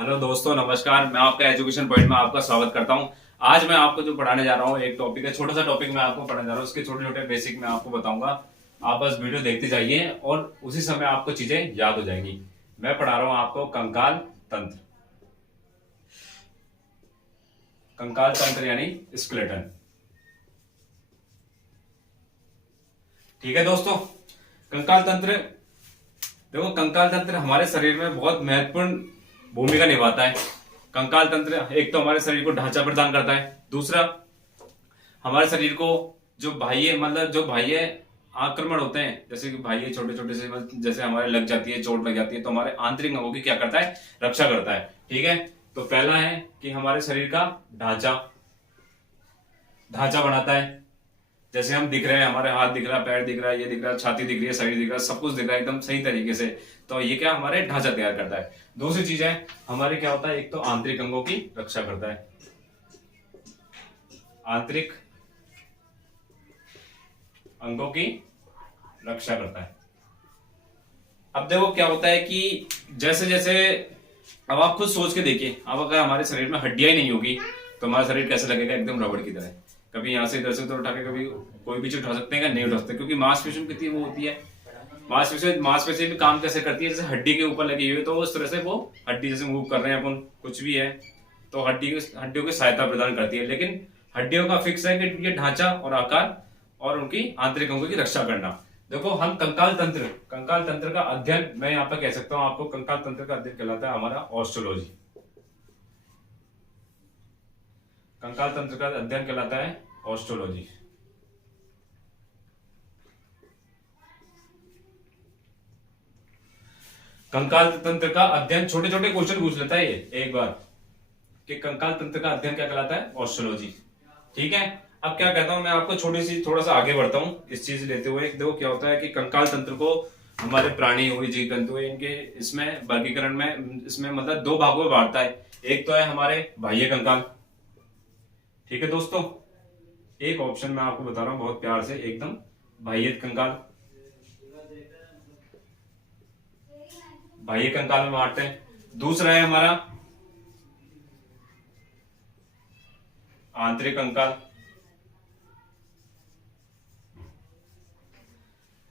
Hello दोस्तों, नमस्कार। मैं आपका एजुकेशन पॉइंट में आपका स्वागत करता हूं। आज मैं आपको जो पढ़ाने जा रहा हूं एक टॉपिक है, छोटा सा टॉपिक मैं आपको पढ़ाने जा रहा हूं। उसके छोटे छोटे बेसिक मैं आपको बताऊंगा। आप बस वीडियो देखते जाइए और उसी समय आपको चीजें याद हो जाएंगी। मैं पढ़ा रहा हूं आपको कंकाल तंत्र। कंकाल तंत्र यानी स्केलेटन। ठीक है दोस्तों, कंकाल तंत्र। देखो, कंकाल तंत्र हमारे शरीर में बहुत महत्वपूर्ण भूमिका निभाता है। कंकाल तंत्र एक तो हमारे शरीर को ढांचा प्रदान करता है, दूसरा हमारे शरीर को जो बाह्य जो बाह्य आक्रमण होते हैं, जैसे कि बाह्य छोटे छोटे से जैसे हमारे लग जाती है, चोट लग जाती है, तो हमारे आंतरिक अंगों की क्या करता है, रक्षा करता है। ठीक है, तो पहला है कि हमारे शरीर का ढांचा ढांचा बनाता है। जैसे हम दिख रहे हैं, हमारे हाथ दिख रहा है, पैर दिख रहा है, ये दिख रहा है, छाती दिख रही है, शरीर दिख रहा है, सब कुछ दिख रहा है एकदम सही तरीके से। तो ये क्या हमारे ढांचा तैयार करता है। दूसरी चीज है हमारे क्या होता है, एक तो आंतरिक अंगों की रक्षा करता है। आंतरिक अंगों की रक्षा करता है। अब देखो क्या होता है कि जैसे जैसे अब आप खुद सोच के देखिए, अब अगर हमारे शरीर में हड्डियां ही नहीं होगी तो हमारा शरीर कैसे लगेगा, एकदम रबड़ की तरह। कभी यहां से इधर से तो उठा के कभी कोई भी चीज उठा सकते हैं, नहीं उठा सकते, क्योंकि मांसपेशियों कितनी वो होती है। मांसपेशी भी काम कैसे करती है, जैसे हड्डी के ऊपर लगी हुई है, तो उस तरह से वो हड्डी जैसे मूव कर रहे हैं अपन कुछ भी है, तो हड्डियों की सहायता प्रदान करती है। लेकिन हड्डियों का फिक्स है कि ये ढांचा और आकार और उनकी आंतरिक अंगों की रक्षा करना। देखो, हम कंकाल तंत्र का अध्ययन, मैं यहाँ पे कह सकता हूँ आपको, कंकाल तंत्र का अध्ययन कहलाता है हमारा ऑस्टियोलॉजी। कंकाल तंत्र का अध्ययन कहलाता है ऑस्टियोलॉजी। कंकाल तंत्र का अध्ययन, छोटे छोटे क्वेश्चन पूछ लेता है ये एक बार, कि कंकाल तंत्र का अध्ययन क्या कहलाता है, ऑस्टियोलॉजी। ठीक है, अब क्या कहता हूं मैं आपको, छोटी सी थोड़ा सा आगे बढ़ता हूं इस चीज लेते हुए। देखो क्या होता है कि कंकाल तंत्र को हमारे प्राणी हुए, जीव जंतु हुए, इनके इसमें वर्गीकरण में, इसमें दो भागों में बांटता है। एक तो है हमारे बाह्य कंकाल। ठीक है दोस्तों, एक ऑप्शन मैं आपको बता रहा हूं बहुत प्यार से एकदम, बाह्य कंकाल। बाह्य कंकाल में बांटते हैं। दूसरा है हमारा आंतरिक कंकाल।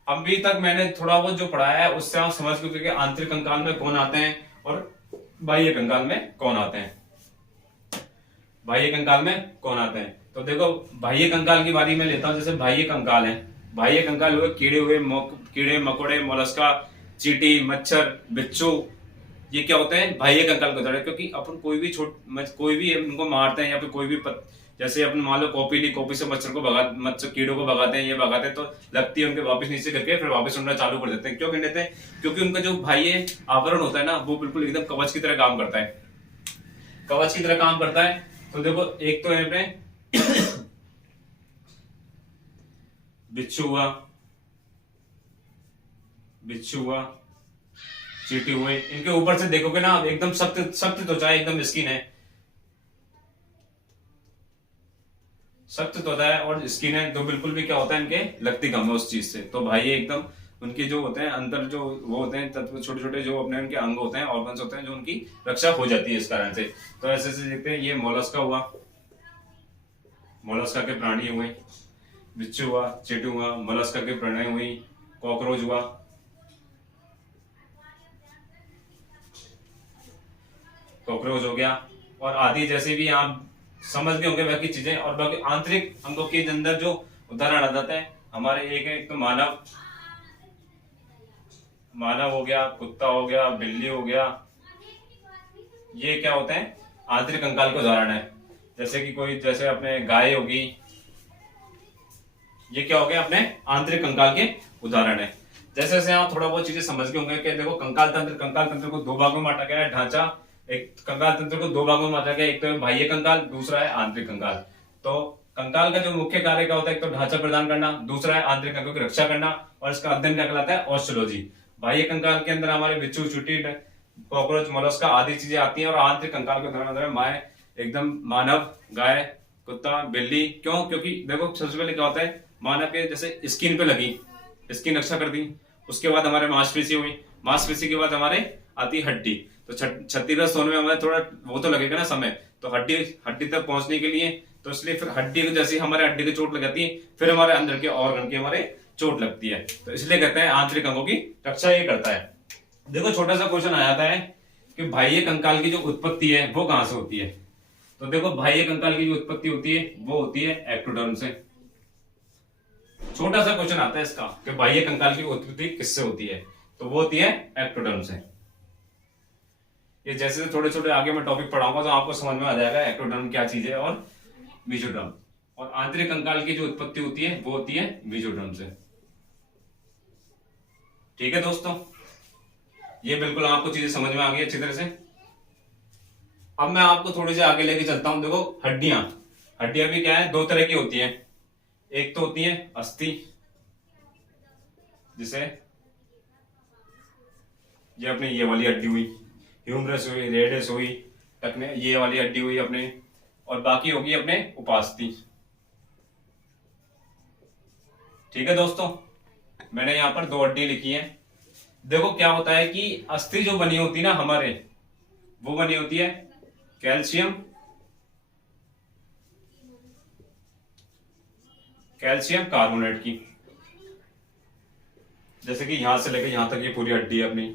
अभी तक मैंने थोड़ा बहुत जो पढ़ाया है उससे आप समझ गए कि आंतरिक कंकाल में कौन आते हैं और बाह्य कंकाल में कौन आते हैं। बाह्य कंकाल में कौन आते हैं, तो देखो बाह्य कंकाल की बारी में लेता हूं। जैसे बाह्य कंकाल है, बाह्य कंकाल हुए कीड़े मकोड़े, मोलस्का, चींटी, मच्छर, बिच्छू, ये क्या होते हैं, बाह्य कंकाल के उदाहरण। क्योंकि अपन कोई भी उनको मारते हैं, या फिर कोई भी जैसे अपन मान लो कॉपी से मच्छर कीड़ों को भगाते हैं, ये भगाते हैं, तो लगती है उनके वापस नीचे करके फिर वापस उड़ना चालू कर देते हैं। क्यों कर देते हैं, क्योंकि उनका जो बाह्य आवरण होता है ना, वो बिल्कुल एकदम कवच की तरह काम करता है। कवच की तरह काम करता है। तो देखो, एक तो है बिच्छू हुआ, चींटी हुए, इनके ऊपर से देखोगे ना एकदम सख्त सख्त त्वचा, एकदम स्किन है, सख्त त्वचा है और स्किन है, तो बिल्कुल भी क्या होता है, इनके लगती कम है उस चीज से। तो भाई ये एकदम उनके जो होते हैं अंदर जो वो होते हैं तत्व, छोटे छोटे जो अपने उनके अंग होते हैं, ऑर्गन्स होते हैं, जो उनकी रक्षा हो जाती है इस कारण से। तो ऐसे ऐसे देखते हैं, ये मोलस्का हुआ, मोलस्का के प्राणी हुए, बिच्छू हुआ, चींटी हुआ, मोलस्का के प्राणी हुई, कॉकरोच हुआ, कॉकरोच हो गया, और आदि जैसे भी आप समझ गए होंगे बाकी चीजें। और बाकी आंतरिक अंगों के अंदर जो उदाहरण आ जाते हैं हमारे, एक है तो मानव हो गया, कुत्ता हो गया, बिल्ली हो गया, ये क्या होते हैं, आंतरिक कंकाल के उदाहरण है। जैसे कि कोई, जैसे अपने गाय होगी, ये क्या हो गया, अपने आंतरिक कंकाल के उदाहरण है। जैसे जैसे आप थोड़ा बहुत चीजें समझ गए होंगे कि देखो कंकाल तंत्र को दो भागों में बांटा गया है, ढांचा। एक कंकाल तंत्र को दो भागों में बांटा गया, एक तो है बाह्य कंकाल, दूसरा है आंतरिक कंकाल। तो कंकाल का जो मुख्य कार्य क्या होता है, एक तो ढांचा प्रदान करना, दूसरा है आंतरिक अंगों की रक्षा करना, और इसका अध्ययन क्या कहलाता है, ऑस्टियोलॉजी। बाह्य कंकाल के अंदर हमारे बिच्छू, चींटी, कॉकरोच, मोलस्का आदि चीजें आती हैं, और आंतरिक कंकाल के अंदर माए एकदम मानव, गाय, कुत्ता, बिल्ली। क्यों, क्योंकि देखो सबसे पहले क्या होता है, मानव के जैसे स्किन पे लगी, स्किन रक्षा कर दी, उसके बाद हमारे मांसपेशी हुई, मांसपेशी के बाद हमारे आती हड्डी। तो क्षतिग्रस्त होने में हमें थोड़ा वो तो लगेगा ना समय, तो हड्डी हड्डी तक पहुंचने के लिए, तो इसलिए फिर हड्डी को जैसे हमारे हड्डी की चोट लग जाती है, फिर हमारे अंदर के ऑर्गन की हमारे चोट लगती है, तो इसलिए कहते हैं आंतरिक अंगों की रक्षा ये करता है। देखो छोटा सा क्वेश्चन आ जाता है कि बाह्य कंकाल की जो उत्पत्ति है वो कहां से होती है। तो देखो बाह्य कंकाल की जो उत्पत्ति होती है वो होती है एक्टोडर्म से। छोटा सा क्वेश्चन आता है इसका कि बाह्य कंकाल की उत्पत्ति किससे होती है, तो वो होती है एक्टोडर्म से। ये जैसे थोड़े छोटे आगे मैं टॉपिक पढ़ाऊंगा तो आपको समझ में आ जाएगा एक्टोडर्म क्या चीज है और मेसोडर्म। और आंतरिक कंकाल की जो उत्पत्ति होती है वो होती है मेसोडर्म से। ठीक है दोस्तों, ये बिल्कुल आपको चीजें समझ में आ गई अच्छी तरह से। अब मैं आपको थोड़ी सी आगे लेके चलता हूं। देखो हड्डियां, हड्डियां भी क्या है, दो तरह की होती है। एक तो होती है अस्थि, जिसे ये अपनी ये वाली हड्डी हुई, ह्यूमरस हुई, रेडियस हुई, टकने ये वाली हड्डी हुई अपने, और बाकी होगी अपने उपास्थि। ठीक है दोस्तों, मैंने यहां पर दो हड्डी लिखी है। देखो क्या होता है कि अस्थि जो बनी होती है ना हमारे, वो बनी होती है कैल्शियम कार्बोनेट की। जैसे कि यहां से लेकर यहां तक ये पूरी हड्डी है अपनी,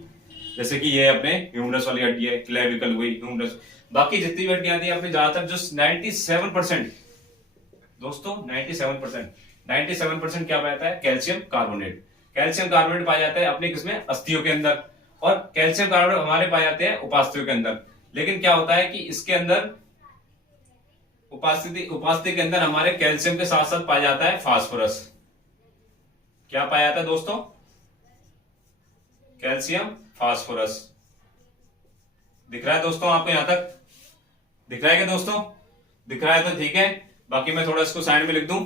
जैसे कि ये अपने ह्यूमरस वाली हड्डी है, क्लेविकल हुई, ह्यूमरस, बाकी जितनी भी हड्डियां थी अपनी ज्यादातर जो 97% दोस्तों 97% क्या पाया है, कैल्शियम कार्बोनेट। कैल्शियम कार्बोनेट पाया जाता है अपने किसमें, अस्थियों के अंदर, और कैल्शियम कार्बोनेट हमारे पाए जाते हैं उपास्थियों के अंदर। लेकिन क्या होता है कि इसके अंदर उपास्थि के अंदर हमारे कैल्शियम के साथ साथ पाया जाता है फास्फोरस। क्या पाया जाता है दोस्तों, कैल्शियम फास्फोरस। दिख रहा है दोस्तों आपको, यहां तक दिख रहा है क्या दोस्तों, दिख रहा है तो ठीक है, बाकी मैं थोड़ा इसको साइड में लिख दूं,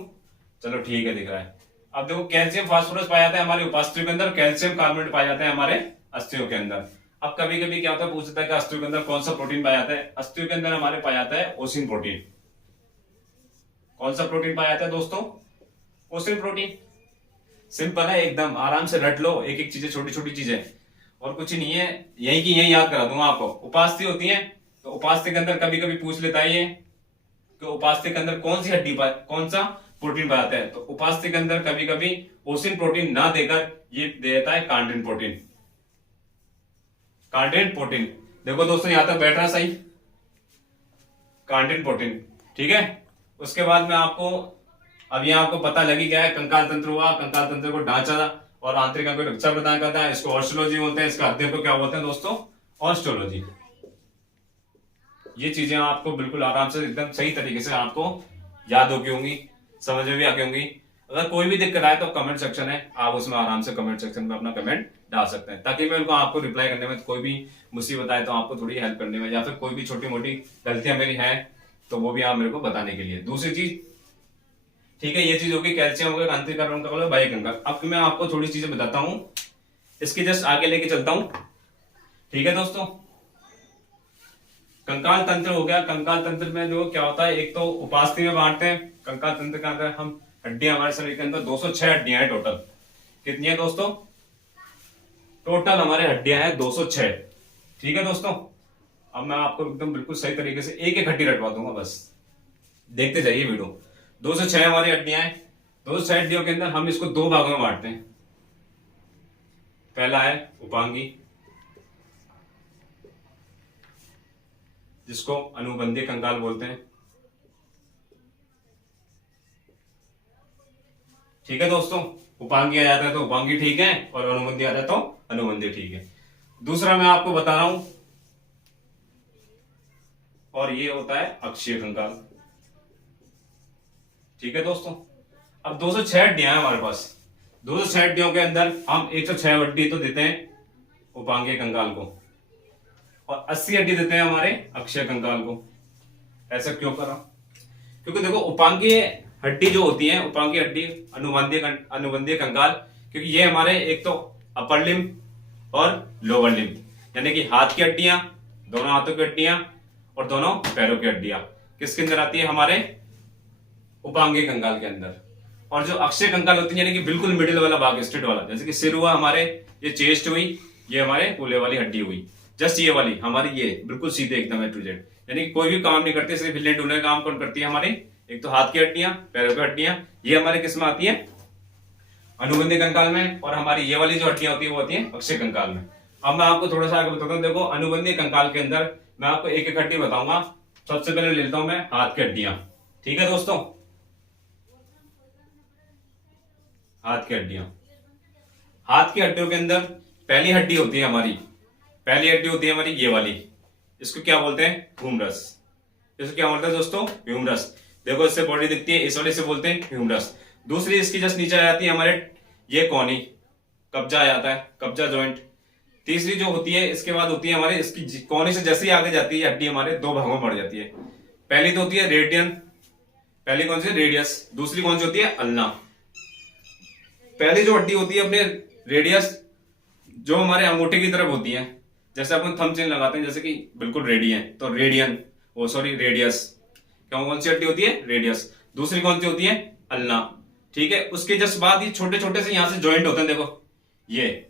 चलो ठीक है दिख रहा है। अब देखो कैल्शियम फास्फोरस पाया जाता है हमारे उपास्थियों के अंदर, कैल्शियम कार्बोनेट पाया जाता है हमारे अस्थियों के अंदर। अब कभी कभी क्या होता है, पूछता है कि अस्थियों के अंदर कौन सा प्रोटीन पाया जाता है। अस्थियों के अंदर हमारे पाया जाता है ओसिन प्रोटीन। कौन सा प्रोटीन पाया जाता है दोस्तों, ओसिन प्रोटीन। सिंपल है एकदम, आराम से रट लो एक एक चीजें, छोटी छोटी चीजें, और कुछ नहीं है, यही की यही याद करा दूंगा आपको। उपास्थि होती है, तो उपास्थि के अंदर कभी कभी पूछ लेता है ये कि उपास्थि के अंदर कौन सी हड्डी कौन सा प्रोटीन पाया जाता है, तो उपास्थि के अंदर कभी कभी ओसिन प्रोटीन ना देकर ये दे देता है कार्डिन प्रोटीन। कार्डिन प्रोटीन, देखो दोस्तों यहां तक बैठ रहा सही, कार्डिन प्रोटीन। ठीक है, उसके बाद में आपको अब यहां आपको पता लगी गया है कंकाल तंत्र हुआ, कंकाल तंत्र को ढांचा और आंतरिक अंगों की रक्षा प्रदान करता है, इसको ऑस्टियोलॉजी बोलते हैं, इसका अध्ययन को क्या बोलते हैं दोस्तों, ऑस्टियोलॉजी। ये चीजें आपको बिल्कुल आराम से एकदम सही तरीके से आपको याद होगी होंगी, समझ में भी आती होंगी। अगर कोई भी दिक्कत आए तो कमेंट सेक्शन है, आप उसमें आराम से कमेंट सेक्शन में अपना कमेंट डाल सकते हैं, ताकि मैं उनको आपको रिप्लाई करने में, कोई भी मुसीबत आए तो आपको थोड़ी हेल्प करने में, या फिर कोई भी छोटी मोटी गलतियां मेरी हैं तो वो भी आप मेरे को बताने के लिए। दूसरी चीज, ठीक है, ये चीज होगी कैल्शियम हो गया, आंतरिक कंकाल, बाह्य कंकाल। अब मैं आपको थोड़ी चीजें बताता हूं, इसकी जस्ट आगे लेके चलता हूं। ठीक है दोस्तों, कंकाल तंत्र हो गया। कंकाल तंत्र में जो क्या होता है, एक तो उपास्थि में बांटते हैं। कंकाल तंत्र के अंदर हम हड्डियां, हमारे शरीर के अंदर 206 हड्डियां हैं टोटल। कितनी है दोस्तों, टोटल हमारे हड्डियां हैं 206। ठीक है दोस्तों, अब मैं आपको एकदम बिल्कुल सही तरीके से एक एक हड्डी रटवा दूंगा, बस देखते जाइए वीडियो। 206 हमारी हड्डियां हैं। 206 हड्डियों के अंदर हम इसको दो भागों में बांटते हैं। पहला है उपांगी, जिसको अनुबंधीय कंकाल बोलते हैं। ठीक है दोस्तों, उपांगी आ जाता है तो उपांगी ठीक है, और अनुबंधी आ जाता है तो अनुबंधी ठीक है। दूसरा मैं आपको बता रहा हूं, और ये होता है अक्षीय कंकाल। ठीक है दोस्तों, अब 206 हड्डियां हैं हमारे पास। 206 हड्डियों के अंदर हम 106 हड्डी तो देते हैं उपांगीय कंकाल को, और 80 हड्डी देते हैं हमारे अक्षीय कंकाल को। ऐसा क्यों करा, क्योंकि देखो उपांगीय हड्डी जो होती है, उपांगीय हड्डी अनुबंधीय कंकाल, क्योंकि ये हमारे एक तो अपर लिम्ब और लोअर लिम्ब, यानी कि हाथ की हड्डियां, दोनों हाथों की हड्डियां और दोनों पैरों की हड्डियां किसके अंदर आती है, हमारे उपांगीय कंकाल के अंदर। और जो अक्षीय कंकाल होती है, यानी कि बिल्कुल मिडिल वाला भाग, स्ट्रेट वाला, जैसे कि सिर हुआ हमारे, ये चेस्ट हुई, ये हमारे कूल्हे वाली हड्डी हुई, जस्ट ये वाली हमारी, ये बिल्कुल सीधे एकदम A to Z, यानी कि कोई भी काम नहीं करते, सिर्फ हिलने डुलने का काम कौन करती है हमारी, एक तो हाथ की हड्डियां, पैरों की हड्डियां, ये हमारे किस में आती है, अनुबंधी कंकाल में, और हमारी ये वाली जो हड्डियां होती है वो होती है अक्षय कंकाल में। अब मैं आपको थोड़ा सा आगे बताता हूँ। देखो अनुबंधी कंकाल के अंदर मैं आपको एक एक हड्डी बताऊंगा। सबसे पहले ले लेता हूं मैं हाथ की हड्डियां, ठीक है दोस्तों, हाथ की हड्डियां। हाथ की हड्डियों के अंदर पहली हड्डी होती है हमारी, पहली हड्डी होती है हमारी ये वाली, इसको क्या बोलते हैं, ह्यूमरस। इसको क्या बोलते हैं दोस्तों, ह्यूमरस। देखो इससे बॉडी दिखती है, इस वाले से बोलते हैं ह्यूमरस। दूसरी इसकी जस्ट नीचे आ जाती है हमारे ये कॉनी, कब्जा आ जाता है, कब्जा जॉइंट। तीसरी जो होती है इसके बाद होती है हमारे इसकी कॉनी से जैसे ही आगे जाती है हड्डी हमारे दो भागों में बढ़ जाती है। पहली तो होती है रेडियन, पहली कौन सी, रेडियस। दूसरी कौन सी होती है, अल्ना। पहली जो हड्डी होती है अपने रेडियस, जो हमारे अंगूठे की तरफ होती है, जैसे अपन थंब चिन्ह लगाते हैं जैसे कि बिल्कुल रेडी है, तो रेडियन, वो सॉरी रेडियस। कौन सी हड्डी होती है, रेडियस। दूसरी कौन सी होती है, अल्ना, ठीक है। उसके जस्ट बाद ये छोटे छोटे से यहां से जॉइंट होते हैं, देखो ये,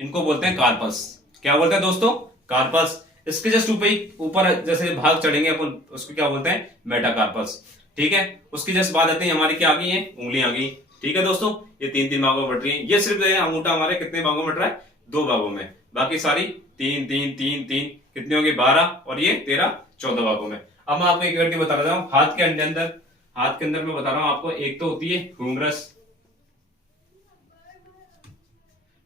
इनको बोलते हैं कार्पस। क्या बोलते हैं दोस्तों, कार्पस। इसके जस्ट ऊपर जैसे भाग चढ़ेंगे अपन, उसको क्या बोलते हैं, मेटाकार्पस, ठीक है। उसकी जस्ट बात आती है हमारी क्या आ गई है, उंगली आ गई, ठीक है दोस्तों। ये तीन तीन भागों में बट रही है। ये सिर्फ अंगूठा हमारे कितने भागों में बट रहा है, दो भागों में, बाकी सारी तीन तीन तीन तीन कितनी होगी, 12, और ये 13, 14 भागों में। अब मैं आपको एक हड्डी बता रहा हूं हाथ के अंदर, हाथ के अंदर मैं बता रहा हूं आपको, एक तो होती है ह्यूमरस,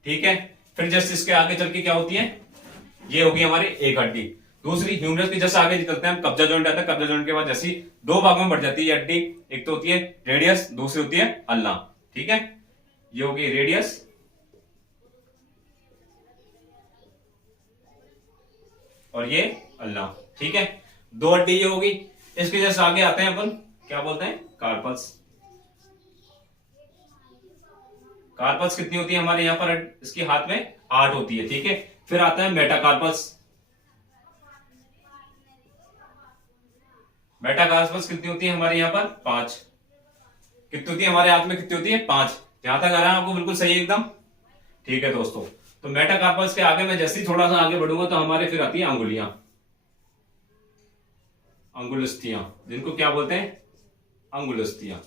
ठीक है। फिर जस्ट इसके आगे चल के क्या होती है, ये होगी हमारी एक हड्डी। दूसरी ह्यूमरस की जस्ट आगे निकलते हैं, कब्जा जॉइंट आता है। कब्जा जॉइंट के बाद जैसी दो भागों में बढ़ जाती है हड्डी, एक तो होती है रेडियस, दूसरी होती है अल्ना, ठीक है। ये होगी रेडियस, और ये अल्ना, ठीक है। दो हड्डी ये होगी। इसके जस्ट आगे आते हैं अपन, क्या बोलते हैं, कार्पस। कार्पस कितनी होती है हमारे यहाँ पर, इसके हाथ में 8 होती है, ठीक है। फिर आता है मेटाकार्पस। मेटाकार्पस कितनी होती है हमारे यहाँ पर, 5। कितनी होती है हमारे हाथ में, कितनी होती है, 5। यहां तक आ रहा है आपको बिल्कुल सही एकदम, ठीक है दोस्तों। तो मेटाकार्पस के आगे मैं जैसे ही थोड़ा सा आगे बढ़ूंगा तो हमारे फिर आती है अंगुलियां, अंगुलस्थियां, जिनको क्या बोलते हैं, अंगुलस्थियां।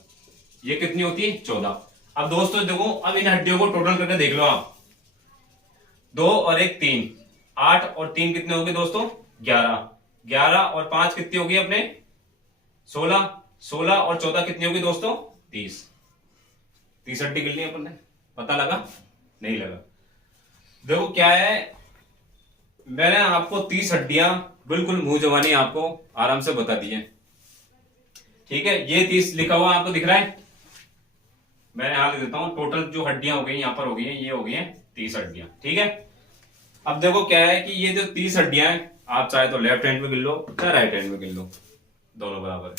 ये कितनी होती है, 14। अब दोस्तों देखो, अब इन हड्डियों को टोटल करके देख लो आप, 2 और 1 3, 8 और 3 कितने होंगे दोस्तों, 11। 11 और 5 कितनी होगी अपने, 16। 16 और 14 कितनी होगी दोस्तों, 30। 30 हड्डी गिननी अपन ने, पता लगा, नहीं लगा। देखो क्या है, मैंने आपको 30 हड्डियां बिल्कुल मुंह जवानी आपको आराम से बता दी है, ठीक है। ये 30 लिखा हुआ आपको दिख रहा है, मैंने यहां लिख देता हूं। टोटल जो हड्डियां हो गई यहां पर हो गई हैं, ये हो गई हैं 30 हड्डियां, ठीक है। अब देखो क्या है कि ये जो 30 हड्डियां हैं, आप चाहे तो लेफ्ट हैंड में गिन लो चाहे राइट हैंड में गिन लो, दोनों बराबर है,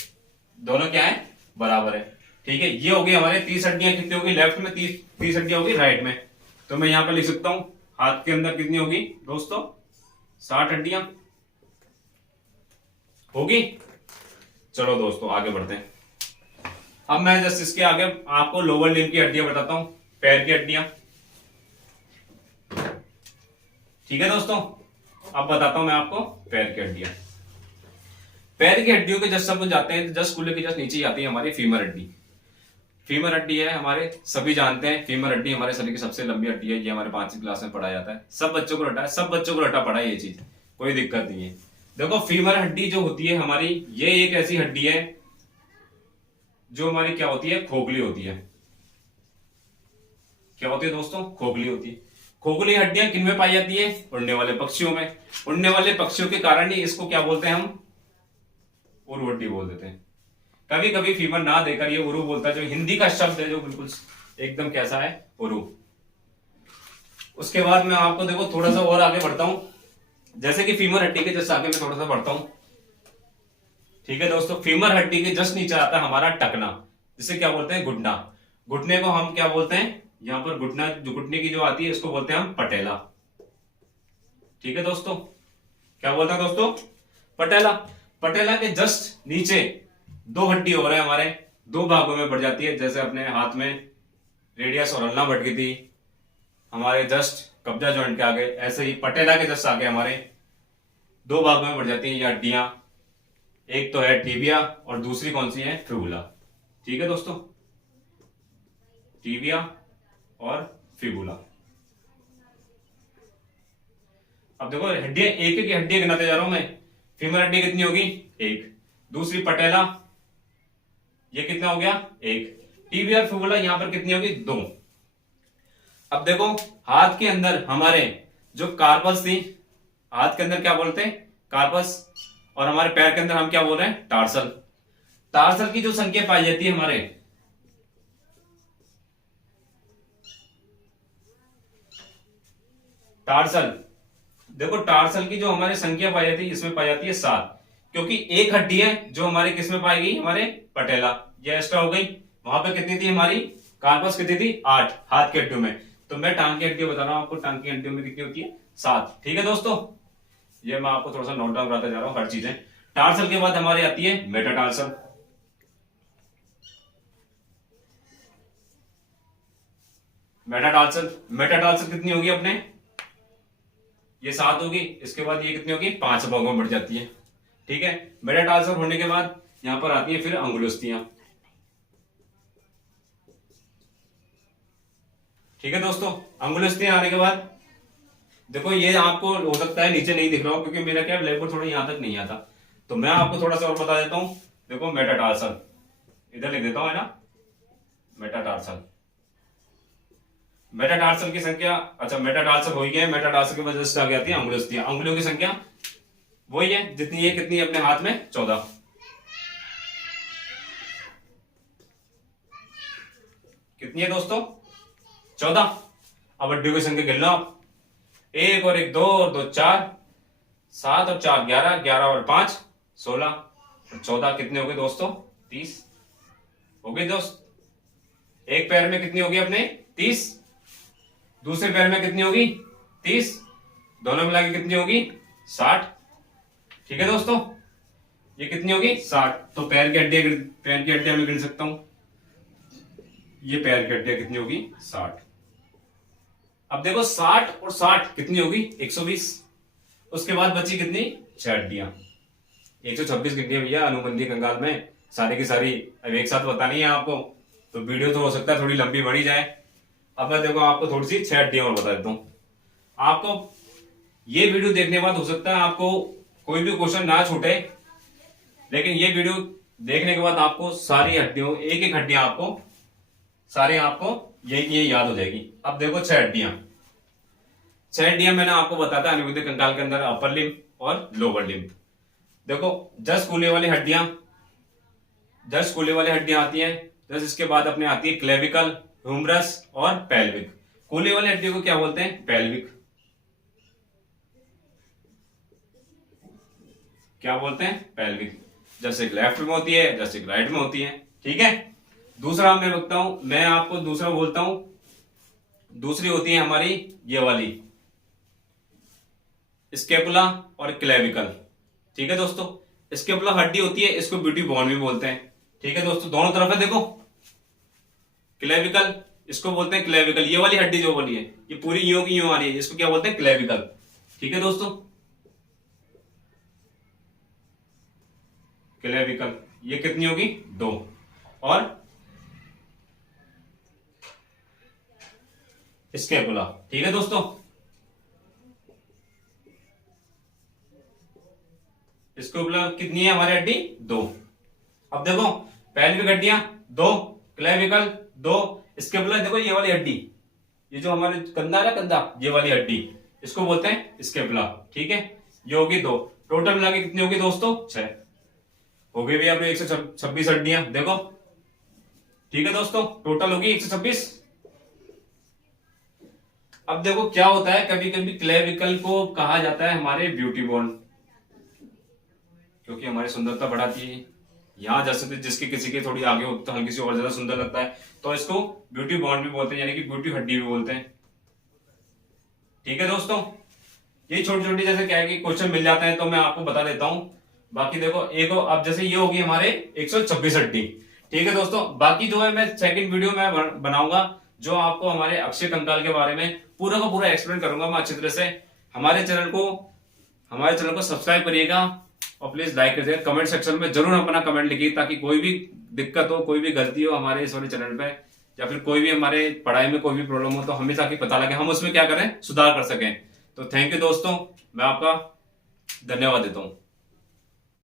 दोनों क्या है, बराबर है, ठीक है। ये हो गई हमारे 30 हड्डियां, कितनी होगी लेफ्ट में, 30 हड्डियां होगी राइट में। तो मैं यहां पर लिख सकता हूं हाथ के अंदर कितनी होगी दोस्तों, 60 हड्डियां होगी। चलो दोस्तों आगे बढ़ते हैं। अब मैं जस्ट इसके आगे आपको लोअर लिम्ब की हड्डियां बताता हूं, पैर की हड्डियां, ठीक है दोस्तों। अब बताता हूं मैं आपको पैर की हड्डियां। पैर की हड्डियों के जस्ट अपन जाते हैं, जस्ट कूल्हे के जस्ट नीचे आती है हमारी फीमर हड्डी। फीमर हड्डी है हमारे, सभी जानते हैं फीमर हड्डी हमारे शरीर की सबसे लंबी हड्डी है। ये हमारे 5वीं क्लास में पढ़ाया जाता है, सब बच्चों को रटा है, सब बच्चों को रटा पड़ा है ये चीज, कोई दिक्कत नहीं है। देखो फीमर हड्डी जो होती है हमारी, ये एक ऐसी हड्डी है जो हमारी क्या होती है, खोखली होती है। क्या होती है दोस्तों, खोखली होती है। खोखली हड्डियां किन में पाई जाती है, उड़ने वाले पक्षियों में। उड़ने वाले पक्षियों के कारण ही इसको क्या बोलते हैं हम, उरु हड्डी बोल देते हैं। कभी कभी फीमर ना देकर ये उरु बोलता है, जो हिंदी का शब्द है जो बिल्कुल एकदम कैसा है, उरु। उसके बाद मैं आपको देखो थोड़ा सा और आगे बढ़ता हूं, जैसे कि फीमर हड्डी के जस्ट आगे मैं थोड़ा सा बढ़ता हूं, ठीक है दोस्तों। फीमर हड्डी के जस्ट नीचे आता है हमारा टकना, जिसे क्या बोलते हैं, घुटना। घुटने को हम क्या बोलते हैं, यहां पर घुटना, जो घुटने की जो आती है इसको बोलते हैं हम पटेला, ठीक है दोस्तों। क्या बोलते हैं दोस्तों, पटेला। पटेला के जस्ट नीचे 2 हड्डी हो रहे हैं हमारे, 2 भागों में बढ़ जाती है। जैसे अपने हाथ में रेडियस और अल्ना बढ़ गई थी, हमारे जस्ट कब्जा जॉइंट के आगे, ऐसे ही पटेला के जस्ट आगे हमारे दो भागों में बढ़ जाती है ये हड्डियां। एक तो है टीबिया और दूसरी कौन सी है, फिबुला। ठीक है दोस्तों, टीबिया और फिबुला। अब देखो हड्डियां, एक एक हड्डियां गिनाते जा रहा हूं मैं। फीमर हड्डी कितनी होगी, एक। दूसरी पटेला, ये कितना हो गया, एक। टीबिया और फिबुला यहां पर कितनी होगी, दो। अब देखो हाथ के अंदर हमारे जो कार्पस थी, हाथ के अंदर क्या बोलते हैं, कार्पस, और हमारे पैर के अंदर हम क्या बोल रहे हैं, टार्सल। टार्सल की जो संख्या पाई जाती है हमारे, टार्सल, देखो टार्सल की जो हमारे संख्या पाई जाती है, इसमें पाई जाती है 7, क्योंकि एक हड्डी है जो हमारे किसमें पाई गई, हमारे पटेला, ये एक्स्ट्रा हो गई। वहां पे कितनी थी हमारी, कार्पस कितनी थी, 8 हाथ की हड्डियों में। तो मैं टांग की हड्डियों बता रहा हूं आपको, टांग की हड्डियों में कितनी होती है, 7। ठीक है दोस्तों, ये मैं आपको थोड़ा सा नोट डाउन कराता जा रहा हूं हर चीजें। टार्सल के बाद हमारी आती है मेटाटार्सल। मेटाटार्सल, मेटाटार्सल कितनी होगी अपने, ये 7 होगी। इसके बाद ये कितनी होगी, 5 भागों में बढ़ जाती है। ठीक है, मेटाटार्सल होने के बाद यहां पर आती है फिर अंगुलिस्थियां। ठीक है दोस्तों, अंगुलिस्थियां आने के बाद देखो ये आपको हो सकता है नीचे नहीं दिख रहा हो, क्योंकि मेरा क्या ब्लैक बोर्ड थोड़ा यहां तक नहीं आता, तो मैं आपको थोड़ा सा और बता देता हूं। देखो मेटाटार्सल, इधर लिख देता हूं, है ना, मेटाटार्सल। मेटाटार्सल की संख्या, अच्छा मेटाटार्सल हो गया है, मेटाटार्सल की वजह से आगे आती है अंगुलिस्थियां। अंगुलियों की संख्या वही है जितनी है, कितनी है अपने हाथ में, 14। कितनी है दोस्तों, 14। अब हड्डियों की संख्या गिन लो आप, 1 और 1 2 और 2 4, 7 और 4 11, 11 और 5 16 और 14 कितने हो गए दोस्तों, 30 हो गए दोस्त। एक पैर में कितनी होगी अपने, 30। दूसरे पैर में कितनी होगी, 30। दोनों मिला के कितनी होगी, 60। ठीक है दोस्तों, ये कितनी होगी, 60। तो पैर की हड्डियां, पैर की हड्डियां मैं गिन सकता हूं, ये पैर की हड्डियां कितनी होगी, 60। अब देखो 60 और 60 कितनी होगी, 120। उसके बाद बची कितनी, 6 हड्डियां। 126 हड्डियां भैया अनुबंधी कंकाल में, सारी की सारी अब एक साथ बतानी है आपको, तो वीडियो तो हो सकता है थोड़ी लंबी बढ़ी जाए। अब मैं देखो आपको थोड़ी सी 6 हड्डियां और बता देता हूँ। आपको ये वीडियो देखने के बाद हो सकता है आपको कोई भी क्वेश्चन ना छूटे, लेकिन ये वीडियो देखने के बाद आपको सारी हड्डियों, एक एक हड्डियां आपको, सारे आपको ये याद हो जाएगी। अब देखो 6 हड्डियां, 6 हड्डियां मैंने आपको बताया अनुबंधी कंकाल के अंदर अपर लिम्ब और लोअर लिम्ब। देखो जस्ट कूल्हे वाली हड्डियां, जस्ट कूल्हे वाली हड्डियां आती हैं, जस्ट इसके बाद अपने आती है क्लेविकल, ह्यूमरस और पेल्विक। कूल्हे वाली हड्डियों को क्या बोलते हैं, पेल्विक। क्या बोलते हैं, पेल्विक। जैसे एक लेफ्ट में होती है, जैसे एक राइट में होती है। ठीक है, दूसरा मैं बता हूं, मैं आपको दूसरा बोलता हूं, दूसरी होती है हमारी ये वाली स्केपुला और क्लेविकल। ठीक है दोस्तों, स्केपुला हड्डी होती है, इसको ब्यूटी बोन भी बोलते हैं। ठीक है दोस्तों, दोनों तरफ है देखो, क्लेविकल इसको बोलते हैं क्लेविकल, ये वाली हड्डी जो वाली है ये पूरी यूं की यूं आ रही है, इसको क्या बोलते हैं, क्लेविकल। ठीक है दोस्तों, क्लेविकल, ये कितनी होगी, 2। और स्केपुला। ठीक है दोस्तों, स्केपुला कितनी है हमारी हड्डी, 2। अब देखो पेल्विक हड्डियां 2, क्लेविकल 2, स्केपुला देखो ये वाली हड्डी, ये जो हमारे कंधा है, कंधा, ये वाली हड्डी, इसको बोलते हैं स्केपुला। ठीक है, ये होगी 2। टोटल मिला के कितनी होगी दोस्तों, 6 हो गई भैया अपने 126 हड्डियां। देखो ठीक है दोस्तों, टोटल होगी 126। अब देखो क्या होता है, कभी कभी क्लेविकल को कहा जाता है हमारे ब्यूटी बोन, क्योंकि हमारी सुंदरता बढ़ाती है। यहां जैसे जिसकी किसी की थोड़ी आगे होती तो हल्की सी और ज्यादा सुंदर लगता है, तो इसको ब्यूटी बॉन्ड भी बोलते हैं, यानी कि ब्यूटी हड्डी भी बोलते हैं। ठीक है दोस्तों, ये छोटी छोटी जैसे क्या है कि क्वेश्चन मिल जाते हैं तो मैं आपको बता देता हूं। बाकी देखो एक अब जैसे ये होगी हमारे 126 हड्डी। ठीक है दोस्तों, बाकी जो है मैं सेकंड वीडियो में बनाऊंगा जो आपको हमारे अक्षय कंकाल के बारे में पूरा का पूरा एक्सप्लेन करूंगा मैं अच्छी तरह से। हमारे चैनल को सब्सक्राइब करिएगा और प्लीज लाइक करिएगा। कमेंट सेक्शन में जरूर अपना कमेंट लिखिए, ताकि कोई भी दिक्कत हो, कोई भी गलती हो हमारे इस वाले चैनल पे, या फिर कोई भी हमारे पढ़ाई में कोई भी प्रॉब्लम हो, तो हमें ताकि पता लगे, हम उसमें क्या करें, सुधार कर सकें। तो थैंक यू दोस्तों, मैं आपका धन्यवाद देता हूँ।